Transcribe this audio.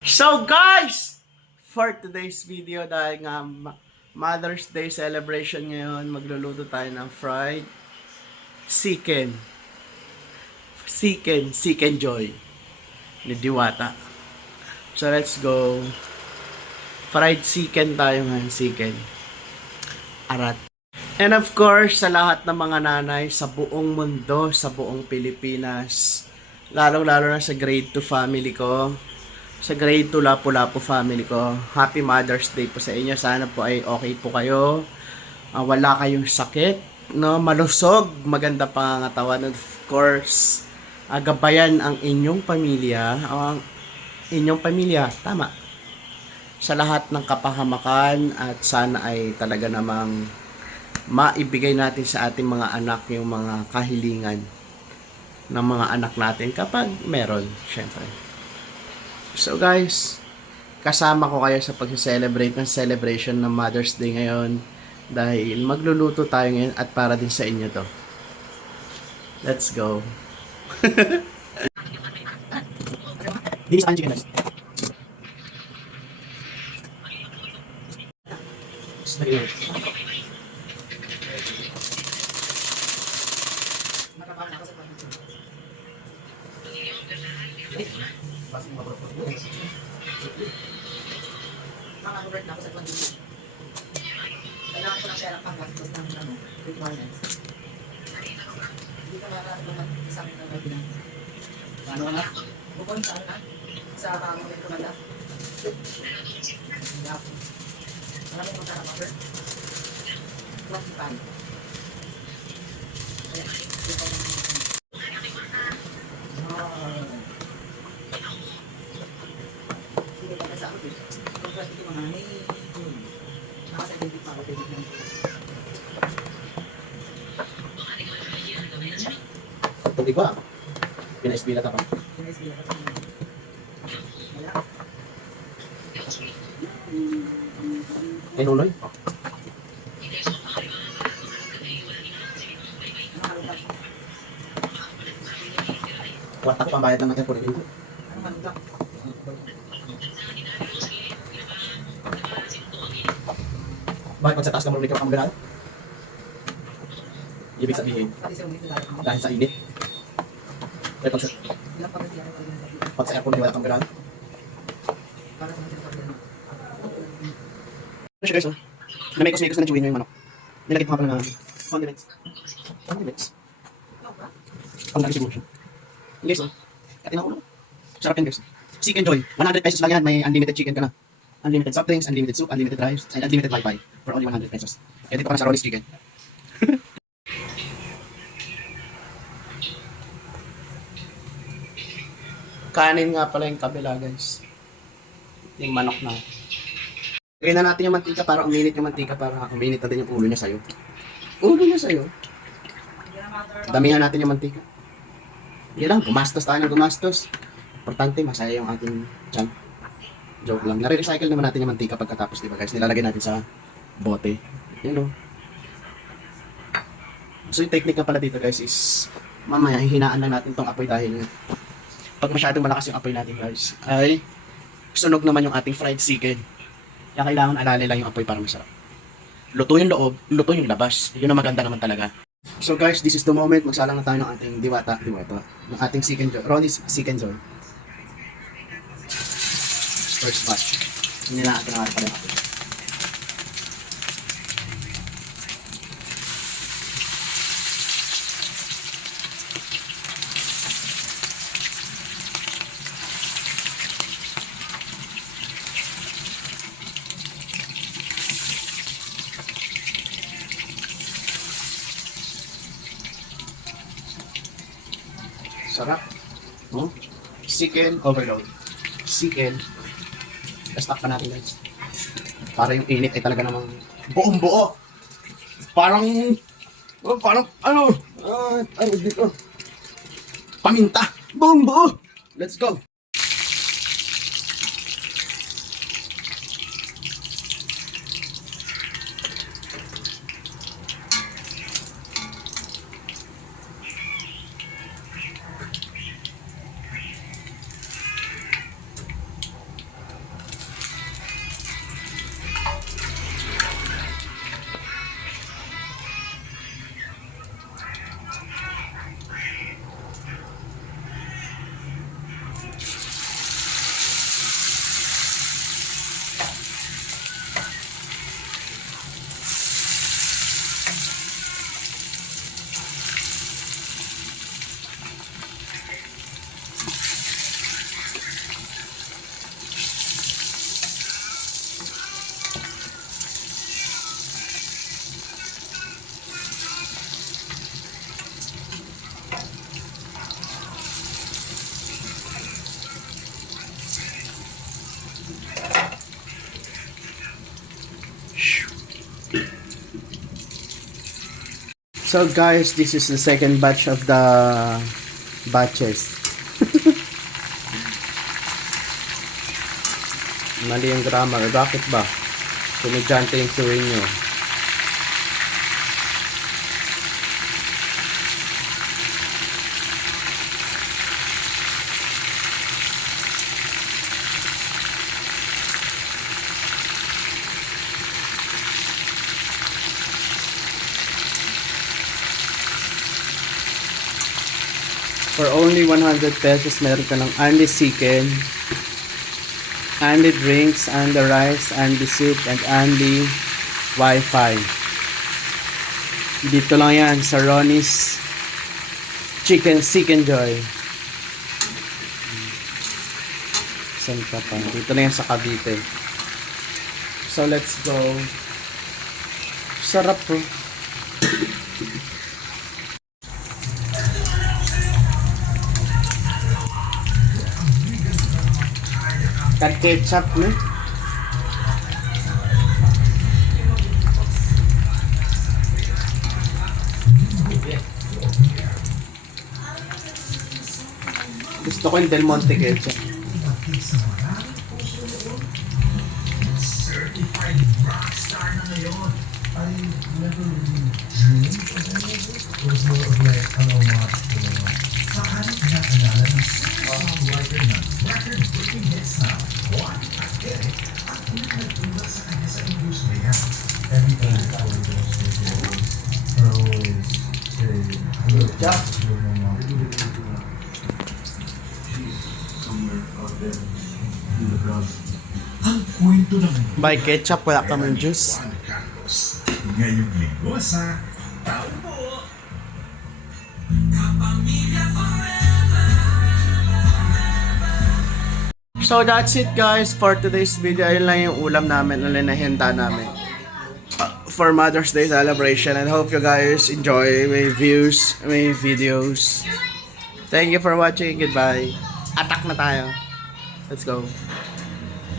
So guys, for today's video dahil nga Mother's Day celebration ngayon, magluluto tayo ng fried chicken. Chicken Joy ni Diwata. So let's go. Fried chicken tayo ngayon, chicken. Arat. And of course, sa lahat ng mga nanay sa buong mundo, sa buong Pilipinas, lalong-lalo na sa grade 2 family ko, sa grade 2 Lapu-Lapu family ko. Happy Mother's Day po sa inyo. Sana po ay okay po kayo. Wala kayong sakit, no? Malusog, maganda pangangatawan. Of course, gabayan ang inyong pamilya. Tama. Sa lahat ng kapahamakan at sana ay talaga namang maibigay natin sa ating mga anak yung mga kahilingan ng mga anak natin kapag meron, syempre. So guys, kasama ko kayo sa pag-celebrate ng celebration ng Mother's Day ngayon dahil magluluto tayo ngayon at para din sa inyo to. Let's go. Dinis ang chicken guys. Maka-convert na ako sa quantity. Kailangan ko ng pera pang gastos ng requirements. Hindi ka makakatumat sa akin ng webinar. Ano nga? Bukod saan ka? Sa mga kumanda? Yup. Maraming magkakapapper. 25. Kaya, ito lang. Sige, pagka sa ako dito. Pagka ito mga may nakasagintik pa ako pwede lang. Hindi ko pinaisbila ka pa. Pinaisbila ka pa. Wala. Ay, nuloy. Wata ko, pambayad lang natin po rin ito. Ano malundak? Bakit pag sa taas ka marunong ka makamulan? Ibig sabihin, Pati sa ulit nila. dahil sa init. Kaya pag sa, Ilang pagkasiya ko din sa pag sa aircon, wala kang gano'n. para sa mga pagkasiya. Ano siya guys, oh? Na may kusmikos na na-chewin nyo yung manok. Nilagay ko nga pala na condiments. Condiments? Ang lagi siguro siya. Yung guys, oh. Katin ako, no? Sarap yan guys. Chicken Joy. 100 pesos lang yan. May unlimited chicken ka na. Unlimited soft drinks, unlimited soup, unlimited rice, and unlimited wifi. For only 100 pesos. Kaya dito ka na sa Rollies Chicken. Kanin nga pala yung kabila guys. Yung manok na. Lagyan na natin yung mantika para uminit yung mantika para uminit na din yung ulo niya sa'yo. Ulo niya sa'yo. Damihan natin yung mantika. Yan lang, gumastos tayo ng gumastos. Importante, masaya yung ating tiyan. Joke lang. Nare-recycle naman natin yung mantika pagkatapos, diba guys? Nilalagay natin sa bote. Yan o. So yung technique nga pala dito guys is mamaya hihinaan lang natin tong apoy dahil pag masyadong malakas yung apoy natin guys ay sunog naman yung ating fried chicken. Kaya kailangan alali lang yung apoy para masarap. Luto yung loob, luto yung labas. Yun ang maganda naman talaga. So guys, this is the moment. Magsalang na tayo ng ating diwata, ng ating chicken joy, Ronnie's chicken joy. First batch. Hindi na natin pala yung apoy. Sarap. No? Chicken overload. Chicken. Stop pa natin guys. Para yung init ay talaga namang buong buo. Parang ano dito. Paminta. Buong buo. Let's go. So guys, this is the second batch of the batches. Mali yung grammar. Bakit ba? Komedyante yung tuwing nyo. For only 100 pesos, meron ka ng only chicken, only drinks, only rice, only soup, and only Wi-Fi. Dito lang yan sa Ronnie's Chicken Joy. Saan ka pa? Dito na yan sa Cavite. So let's go. Sarap po. Ketchup na. Gusto ko yung Del Monte ketchup. Certified rockstar na ngayon. I never really dreamed of any of this. It was more of like an homage to paano pinakilala ng songwriter ng record-breaking hits na Juan Aguirre at nagtulak sa kanya sa industriya. Every time I would go to the world, I always say, hello, hello, mama. She's somewhere out there in the ground. Ang kwento ng By ketchup, wala ka man juice. Juan Carlos. Ngayong linggo sa Tao Mo. So that's it guys for today's video. Ayun lang yung ulam namin, alin na hinta namin for Mother's Day celebration, and hope you guys enjoy my views, my videos. Thank you for watching. Goodbye. Attack na tayo. Let's go.